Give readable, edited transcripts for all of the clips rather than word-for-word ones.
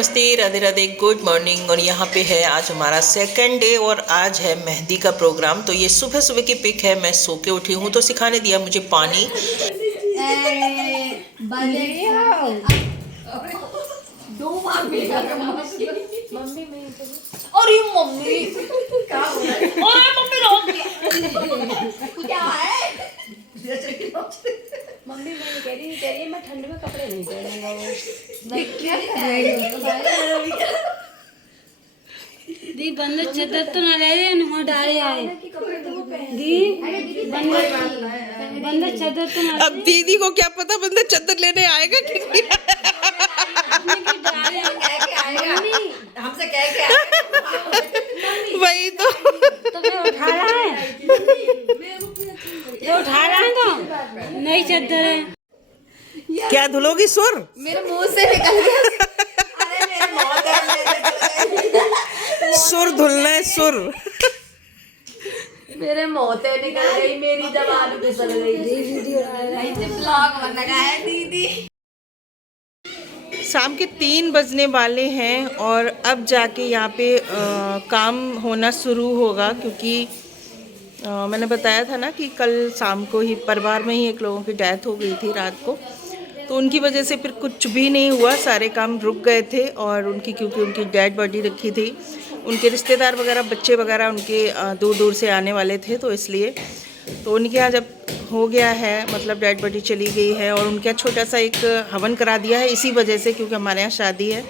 नमस्ते, Radhe Radhe, good morning. और यहाँ पे है आज हमारा सेकंड डे और आज है मेहंदी का प्रोग्राम। तो ये सुबह सुबह की पिक है। मैं सो के उठी हूँ तो सिखाने दिया मुझे पानी। मम्मी मैं कह रही मैं ठंड में कपड़े नहीं पहनूंगा। दी बंदर चदर तो ना ले रहे हो डाले आए दी बंदर चदर तो ना। अब दीदी को क्या पता बंदा चद्दर लेने आएगा कि नहीं। हमसे कह के वही तो मैं उठा रहा है ये उठा रहा है तो नई चद्दर है। क्या धुलोगी सुर? मेरे मुंह से निकल गया। अरे मेरी मौत है। सुर धुलना है सुर। मेरे मोते निकल गई, मेरी जबान फिसल गई। ब्लॉग बन रहा है दीदी। शाम के 3 बजने वाले हैं और अब जाके यहाँ पे काम होना शुरू होगा, क्योंकि मैंने बताया था ना कि कल शाम को ही परिवार में ही एक लोगों की डेथ हो गई थी रात को। तो उनकी वजह से फिर कुछ भी नहीं हुआ, सारे काम रुक गए थे। और उनकी क्योंकि उनकी डेड बॉडी रखी थी, उनके रिश्तेदार वगैरह बच्चे वगैरह उनके दूर दूर से आने वाले थे, तो इसलिए तो उनके यहाँ जब हो गया है, मतलब डेड बॉडी चली गई है और उनके यहाँ छोटा सा एक हवन करा दिया है इसी वजह से, क्योंकि हमारे यहाँ शादी है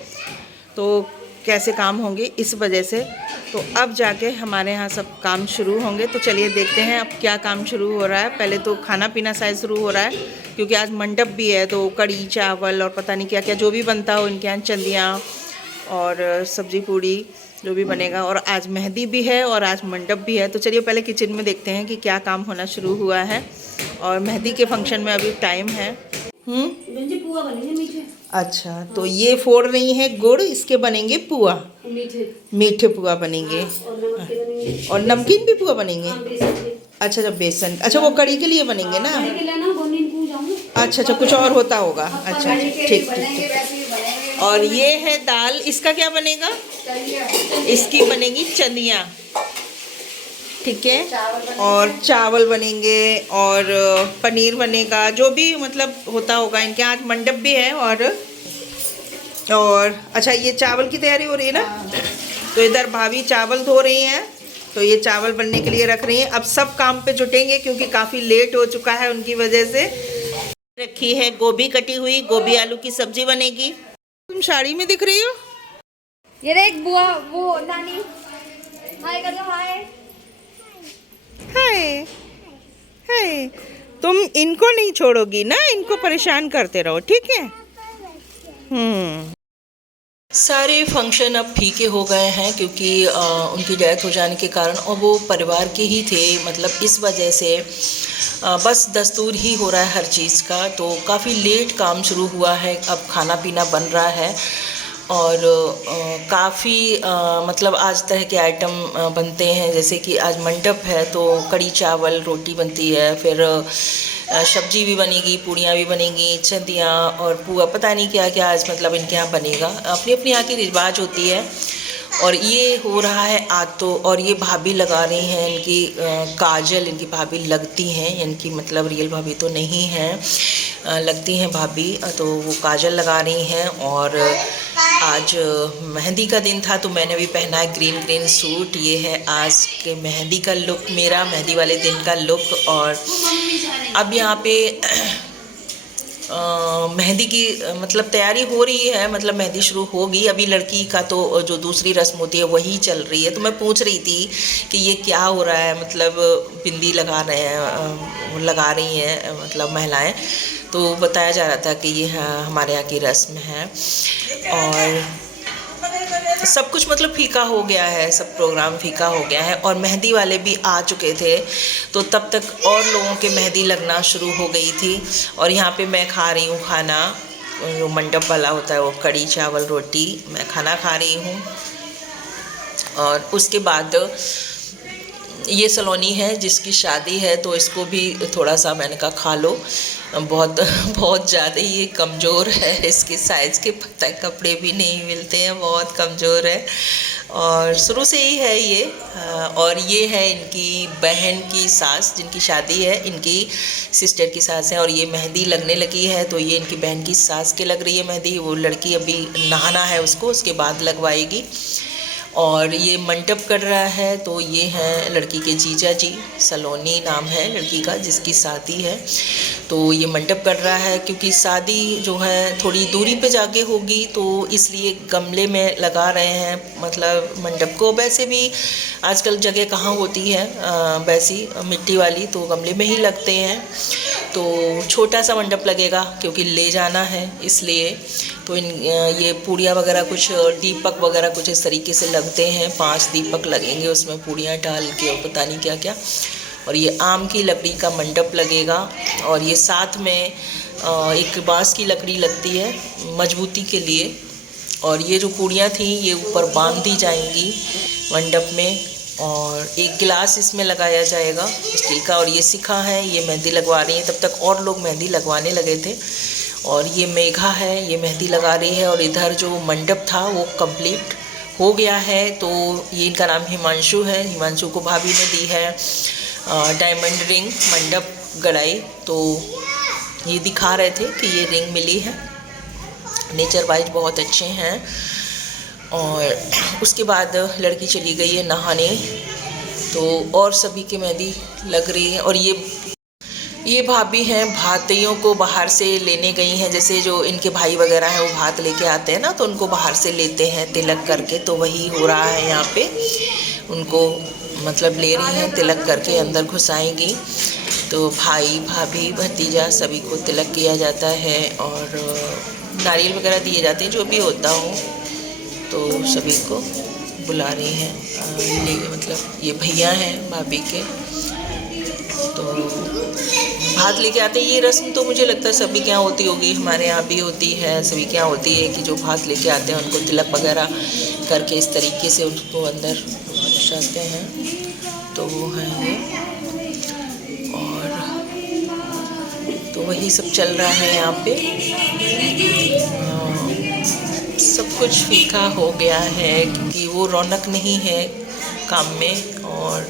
तो कैसे काम होंगे इस वजह से। तो अब जाके हमारे यहाँ सब काम शुरू होंगे। तो चलिए देखते हैं अब क्या काम शुरू हो रहा है। पहले तो खाना पीना शायद शुरू हो रहा है, क्योंकि आज मंडप भी है, तो कड़ी चावल और पता नहीं क्या क्या जो भी बनता हो इनके यहाँ, चंदियाँ और सब्जी पूड़ी जो भी बनेगा। और आज मेहंदी भी है और आज मंडप भी है। तो चलिए पहले किचन में देखते हैं कि क्या काम होना शुरू हुआ है। और मेहंदी के फंक्शन में अभी टाइम है। पुआ बनेंगे मीठे। अच्छा, तो ये फोड़ रही हैं गुड़, इसके बनेंगे पुआ, मीठे पुआ बनेंगे। और नमकीन भी पुआ बनेंगे। अच्छा, जब बेसन, अच्छा वो कड़ी के लिए बनेंगे ना। अच्छा अच्छा, कुछ और होता होगा। अच्छा ठीक ठीक। और ये है दाल, इसका क्या बनेगा? इसकी बनेगी चंदियाँ, ठीक है। और चावल बनेंगे और पनीर बनेगा, जो भी मतलब होता होगा इनके। आज मंडप भी है और अच्छा ये चावल की तैयारी हो रही है ना। तो इधर भाभी चावल धो रही हैं, तो ये चावल बनने के लिए रख रही हैं। अब सब काम पे जुटेंगे क्योंकि काफ़ी लेट हो चुका है उनकी वजह से। रखी है गोभी कटी हुई, गोभी आलू की सब्जी बनेगी। तुम साड़ी में दिख रही हो। ये देख बुआ, वो नानी हाय कर दो। हाय हाय हाय। तुम इनको नहीं छोड़ोगी ना, इनको परेशान करते रहो, ठीक है। सारे फंक्शन अब फीके हो गए हैं, क्योंकि उनकी डेथ हो जाने के कारण, और वो परिवार के ही थे, मतलब इस वजह से बस दस्तूर ही हो रहा है हर चीज़ का। तो काफ़ी लेट काम शुरू हुआ है। अब खाना पीना बन रहा है और काफ़ी मतलब आज तरह के आइटम बनते हैं। जैसे कि आज मंडप है तो कड़ी चावल रोटी बनती है, फिर सब्जी भी बनेगी, पूड़ियाँ भी बनेंगी, चंदियाँ और पुआ, पता नहीं क्या क्या आज मतलब इनके यहाँ बनेगा। अपनी अपनी यहाँ की रिवाज होती है। और ये हो रहा है आज तो। और ये भाभी लगा रही हैं इनकी काजल, इनकी भाभी लगती हैं, इनकी मतलब रियल भाभी तो नहीं हैं, लगती हैं भाभी, तो वो काजल लगा रही हैं। और आज मेहंदी का दिन था तो मैंने भी पहना है ग्रीन ग्रीन सूट। ये है आज के मेहंदी का लुक, मेरा मेहंदी वाले दिन का लुक। और अब यहाँ पे मेहंदी की मतलब तैयारी हो रही है, मतलब मेहंदी शुरू होगी। अभी लड़की का तो जो दूसरी रस्म होती है वही चल रही है। तो मैं पूछ रही थी कि ये क्या हो रहा है, मतलब बिंदी लगा रहे हैं, लगा रही हैं मतलब महिलाएं। तो बताया जा रहा था कि ये हमारे यहाँ की रस्म है। और सब कुछ मतलब फीका हो गया है, सब प्रोग्राम फीका हो गया है। और मेहंदी वाले भी आ चुके थे, तो तब तक और लोगों के मेहंदी लगना शुरू हो गई थी। और यहाँ पे मैं खा रही हूँ खाना, जो मंडप वाला होता है वो कड़ी चावल रोटी, मैं खाना खा रही हूँ। और उसके बाद ये सलोनी है जिसकी शादी है, तो इसको भी थोड़ा सा मैंने कहा खा लो। बहुत बहुत ज़्यादा ये कमज़ोर है, इसके साइज़ के पता है कपड़े भी नहीं मिलते हैं, बहुत कमज़ोर है और शुरू से ही है ये। और ये है इनकी बहन की सास जिनकी शादी है, इनकी सिस्टर की सास है और ये मेहंदी लगने लगी है, तो ये इनकी बहन की सास के लग रही है मेहंदी। वो लड़की अभी नहाना है उसको, उसके बाद लगवाएगी। और ये मंडप कर रहा है, तो ये हैं लड़की के जीजा जी, सलोनी नाम है लड़की का जिसकी शादी है। तो ये मंडप कर रहा है क्योंकि शादी जो है थोड़ी दूरी पे जाके होगी, तो इसलिए गमले में लगा रहे हैं मतलब मंडप को। वैसे भी आजकल जगह कहाँ होती है वैसी मिट्टी वाली, तो गमले में ही लगते हैं। तो छोटा सा मंडप लगेगा क्योंकि ले जाना है इसलिए। तो ये पूड़ियाँ वगैरह कुछ दीपक वगैरह कुछ इस तरीके से लगते हैं, 5 दीपक लगेंगे उसमें पूड़ियाँ डाल के और पता नहीं क्या क्या। और ये आम की लकड़ी का मंडप लगेगा और ये साथ में एक बांस की लकड़ी लगती है मजबूती के लिए। और ये जो पूड़ियाँ थी ये ऊपर बांध दी जाएंगी मंडप में और एक गिलास इसमें लगाया जाएगा स्टील का। और ये सिखा है, ये मेहंदी लगवा रही है, तब तक और लोग मेहंदी लगवाने लगे थे। और ये मेघा है, ये मेहंदी लगा रही है। और इधर जो मंडप था वो कंप्लीट हो गया है। तो ये इनका नाम हिमांशु है, हिमांशु को भाभी ने दी है डायमंड रिंग मंडप गड़ाई। तो ये दिखा रहे थे कि ये रिंग मिली है, नेचर वाइज बहुत अच्छे हैं। और उसके बाद लड़की चली गई है नहाने, तो और सभी की मेहंदी लग रही है। और ये भाभी हैं, भातियों को बाहर से लेने गई हैं। जैसे जो इनके भाई वगैरह हैं वो भात लेके आते हैं ना, तो उनको बाहर से लेते हैं तिलक करके, तो वही हो रहा है यहाँ पे। उनको मतलब ले रही हैं तिलक करके, अंदर घुसाएंगी। तो भाई भाभी भतीजा सभी को तिलक किया जाता है और नारियल वगैरह दिए जाते हैं, जो भी होता हो। तो सभी को बुला रही हैं, मतलब ये भैया हैं भाभी के, तो भात लेके आते हैं। ये रस्म तो मुझे लगता है सभी के यहाँ होती होगी, हमारे यहाँ भी होती है, सभी के यहाँ होती है कि जो भात लेके आते हैं उनको तिलक वगैरह करके इस तरीके से उनको अंदर जाते हैं। तो वो है ये, और तो वही सब चल रहा है यहाँ पे। सब कुछ फीका हो गया है क्योंकि वो रौनक नहीं है काम में। और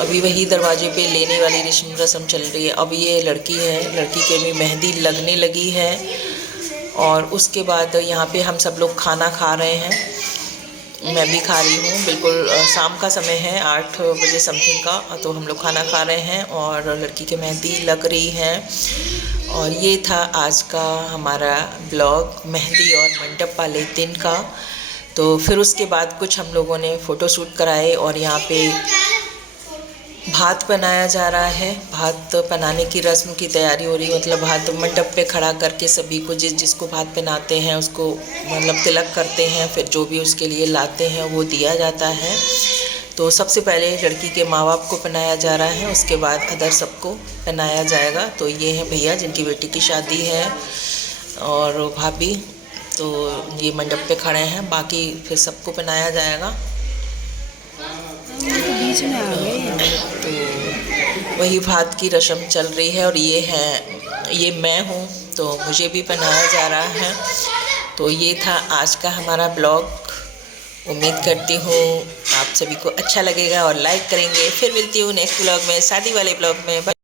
अभी वही दरवाजे पे लेने वाली रस्म चल रही है। अब ये लड़की है, लड़की के भी मेहंदी लगने लगी है। और उसके बाद यहाँ पे हम सब लोग खाना खा रहे हैं, मैं भी खा रही हूँ। बिल्कुल शाम का समय है, 8 बजे समथिंग का, तो हम लोग खाना खा रहे हैं और लड़की के मेहंदी लग रही है। और ये था आज का हमारा ब्लॉग मेहंदी और मंडप वाले दिन का। तो फिर उसके बाद कुछ हम लोगों ने फ़ोटो शूट कराए और यहाँ पे भात बनाया जा रहा है। भात बनाने की रस्म की तैयारी हो रही है, मतलब भात मंडप पे खड़ा करके सभी को जिसको भात पहनाते हैं उसको मतलब तिलक करते हैं, फिर जो भी उसके लिए लाते हैं वो दिया जाता है। तो सबसे पहले लड़की के माँ बाप को पहनाया जा रहा है, उसके बाद अदर सबको पहनाया जाएगा। तो ये हैं भैया जिनकी बेटी की शादी है और भाभी, तो ये मंडप पे खड़े हैं, बाकी फिर सबको पहनाया जाएगा। बीच में आ गए। तो वही भात की रस्म चल रही है। और ये मैं हूँ, तो मुझे भी पहनाया जा रहा है। तो ये था आज का हमारा ब्लॉग। उम्मीद करती हूँ आप सभी को अच्छा लगेगा और लाइक करेंगे। फिर मिलती हूँ नेक्स्ट ब्लॉग में, शादी वाले ब्लॉग में।